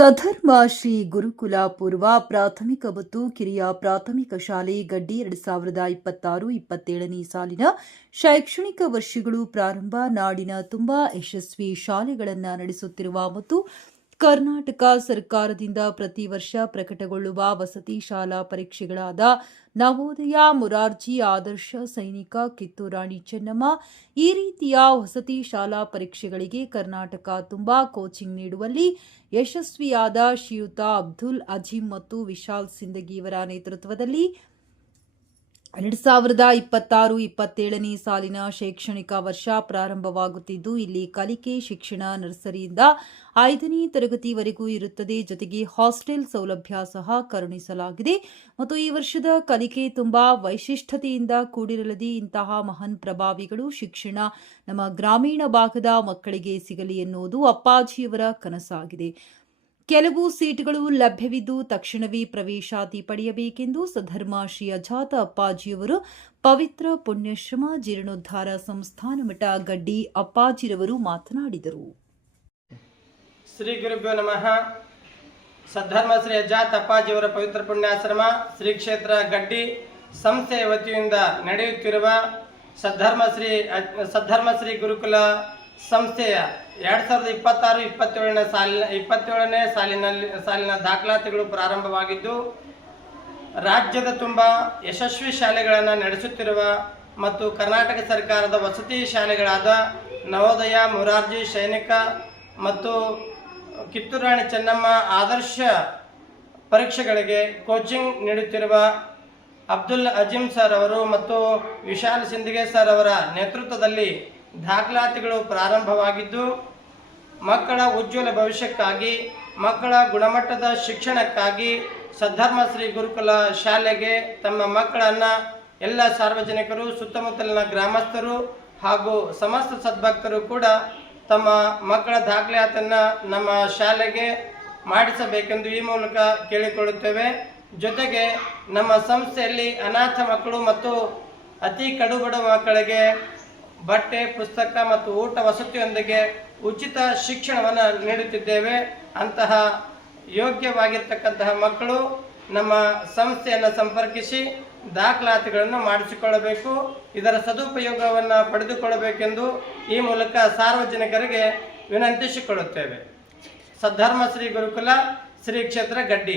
ಸಧರ್ಮ ಶ್ರೀ ಗುರುಕುಲ ಪೂರ್ವ ಪ್ರಾಥಮಿಕ ಮತ್ತು ಕಿರಿಯ ಪ್ರಾಥಮಿಕ ಶಾಲೆ ಗಡ್ಡಿ 2026-27ನೇ ಸಾಲಿನ ಶೈಕ್ಷಣಿಕ ವರ್ಷಗಳು ಪ್ರಾರಂಭ. ನಾಡಿನ ತುಂಬಾ ಯಶಸ್ವಿ ಶಾಲೆಗಳನ್ನು ನಡೆಸುತ್ತಿರುವ ಮತ್ತು ಕರ್ನಾಟಕ ಸರ್ಕಾರದಿಂದ ಪ್ರತಿ ವರ್ಷ ಪ್ರಕಟಗೊಳ್ಳುವ ವಸತಿ ಶಾಲಾ ಪರೀಕ್ಷೆಗಳಾದ ನವೋದಯ, ಮೊರಾರ್ಜಿ, ಆದರ್ಶ, ಸೈನಿಕ, ಕಿತ್ತೂರು ರಾಣಿ ಚೆನ್ನಮ್ಮ ಈ ರೀತಿಯ ವಸತಿ ಶಾಲಾ ಪರೀಕ್ಷೆಗಳಿಗೆ ಕರ್ನಾಟಕ ತುಂಬಾ ಕೋಚಿಂಗ್ ನೀಡುವಲ್ಲಿ ಯಶಸ್ವಿಯಾದ ಶ್ರೀಯುತ ಅಬ್ದುಲ್ ಅಜೀಂ ಮತ್ತು ವಿಶಾಲ್ ಸಿಂದಗಿ ಇವರ ನೇತೃತ್ವದಲ್ಲಿ 2026-27ನೇ ಸಾಲಿನ ಶೈಕ್ಷಣಿಕ ವರ್ಷ ಪ್ರಾರಂಭವಾಗುತ್ತಿದ್ದು, ಇಲ್ಲಿ ಕಲಿಕೆ ಶಿಕ್ಷಣ ನರ್ಸರಿಯಿಂದ 5ನೇ ತರಗತಿವರೆಗೂ ಇರುತ್ತದೆ. ಜೊತೆಗೆ ಹಾಸ್ಟೆಲ್ ಸೌಲಭ್ಯ ಸಹ ಕರುಣಿಸಲಾಗಿದೆ ಮತ್ತು ಈ ವರ್ಷದ ಕಲಿಕೆ ತುಂಬಾ ವೈಶಿಷ್ಟ್ಯತೆಯಿಂದ ಕೂಡಿರಲಿದೆ. ಇಂತಹ ಮಹಾನ್ ಪ್ರಭಾವಿಗಳು ಶಿಕ್ಷಣ ನಮ್ಮ ಗ್ರಾಮೀಣ ಭಾಗದ ಮಕ್ಕಳಿಗೆ ಸಿಗಲಿ ಎನ್ನುವುದು ಅಪ್ಪಾಜಿಯವರ ಕನಸಾಗಿದೆ. ಕೆಲವು ಸೀಟುಗಳು ಲಭ್ಯವಿದ್ದು ತಕ್ಷಣವೇ ಪ್ರವೇಶಾತಿ ಪಡೆಯಬೇಕೆಂದು ಸಧರ್ಮ ಶ್ರೀ ಅಜಾತ ಅಪ್ಪಾಜಿಯವರು ಪವಿತ್ರ ಪುಣ್ಯಶ್ರಮ ಜೀರ್ಣೋದ್ಧಾರ ಸಂಸ್ಥಾನ ಮಠ ಗಡ್ಡಿ ಅಪ್ಪಾಜಿರವರು ಮಾತನಾಡಿದರು. ಶ್ರೀ ಗುರುಭ್ಯೋ ನಮಃ. ಸದ್ಧರ್ಮ ಶ್ರೀ ಅಜಾತ ಅಪ್ಪಾಜಿಯವರ ಪವಿತ್ರ ಪುಣ್ಯಾಶ್ರಮ ಶ್ರೀ ಕ್ಷೇತ್ರ ಗಡ್ಡಿ ಸಂಸ್ಥೆಯ ವತಿಯಿಂದ ನಡೆಯುತ್ತಿರುವ ಸದ್ಧರ್ಮ ಶ್ರೀ ಗುರುಕುಲ ಸಂಸ್ಥೆಯ 2026-27ನೇ ಸಾಲಿನ ದಾಖಲಾತಿಗಳು ಪ್ರಾರಂಭವಾಗಿದ್ದು, ರಾಜ್ಯದ ತುಂಬ ಯಶಸ್ವಿ ಶಾಲೆಗಳನ್ನು ನಡೆಸುತ್ತಿರುವ ಮತ್ತು ಕರ್ನಾಟಕ ಸರ್ಕಾರದ ವಸತಿ ಶಾಲೆಗಳಾದ ನವೋದಯ, ಮೊರಾರ್ಜಿ, ಸೈನಿಕ ಮತ್ತು ಕಿತ್ತೂರು ರಾಣಿ ಚೆನ್ನಮ್ಮ ಆದರ್ಶ ಪರೀಕ್ಷೆಗಳಿಗೆ ಕೋಚಿಂಗ್ ನೀಡುತ್ತಿರುವ ಅಬ್ದುಲ್ ಅಜೀಂ ಸರ್ ಅವರು ಮತ್ತು ವಿಶಾಲ್ ಸಿಂದಗಿ ಸರ್ ಅವರ ನೇತೃತ್ವದಲ್ಲಿ ದಾಖಲಾತಿಗಳು ಪ್ರಾರಂಭವಾಗಿದ್ದು, ಮಕ್ಕಳ ಉಜ್ವಲ ಭವಿಷ್ಯಕ್ಕಾಗಿ, ಮಕ್ಕಳ ಗುಣಮಟ್ಟದ ಶಿಕ್ಷಣಕ್ಕಾಗಿ ಸದ್ಧರ್ಮ ಶ್ರೀ ಗುರುಕುಲ ಶಾಲೆಗೆ ತಮ್ಮ ಮಕ್ಕಳನ್ನು ಎಲ್ಲ ಸಾರ್ವಜನಿಕರು, ಸುತ್ತಮುತ್ತಲಿನ ಗ್ರಾಮಸ್ಥರು ಹಾಗೂ ಸಮಸ್ತ ಸದ್ಭಕ್ತರು ಕೂಡ ತಮ್ಮ ಮಕ್ಕಳ ದಾಖಲಾತಿಯನ್ನು ನಮ್ಮ ಶಾಲೆಗೆ ಮಾಡಿಸಬೇಕೆಂದು ಈ ಮೂಲಕ ಕೇಳಿಕೊಳ್ಳುತ್ತೇವೆ. ಜೊತೆಗೆ ನಮ್ಮ ಸಂಸ್ಥೆಯಲ್ಲಿ ಅನಾಥ ಮಕ್ಕಳು ಮತ್ತು ಅತಿ ಕಡುಬಡ ಮಕ್ಕಳಿಗೆ ಬಟ್ಟೆ, ಪುಸ್ತಕ ಮತ್ತು ಊಟ ವಸತಿಯೊಂದಿಗೆ ಉಚಿತ ಶಿಕ್ಷಣವನ್ನು ನೀಡುತ್ತಿದ್ದೇವೆ. ಅಂತಹ ಯೋಗ್ಯವಾಗಿರ್ತಕ್ಕಂತಹ ಮಕ್ಕಳು ನಮ್ಮ ಸಂಸ್ಥೆಯನ್ನು ಸಂಪರ್ಕಿಸಿ ದಾಖಲಾತಿಗಳನ್ನು ಮಾಡಿಸಿಕೊಳ್ಳಬೇಕು. ಇದರ ಸದುಪಯೋಗವನ್ನು ಪಡೆದುಕೊಳ್ಳಬೇಕೆಂದು ಈ ಮೂಲಕ ಸಾರ್ವಜನಿಕರಿಗೆ ವಿನಂತಿಸಿಕೊಳ್ಳುತ್ತೇವೆ. ಸದ್ಧರ್ಮ ಶ್ರೀ ಗುರುಕುಲ ಶ್ರೀ ಕ್ಷೇತ್ರ ಗಡ್ಡಿ.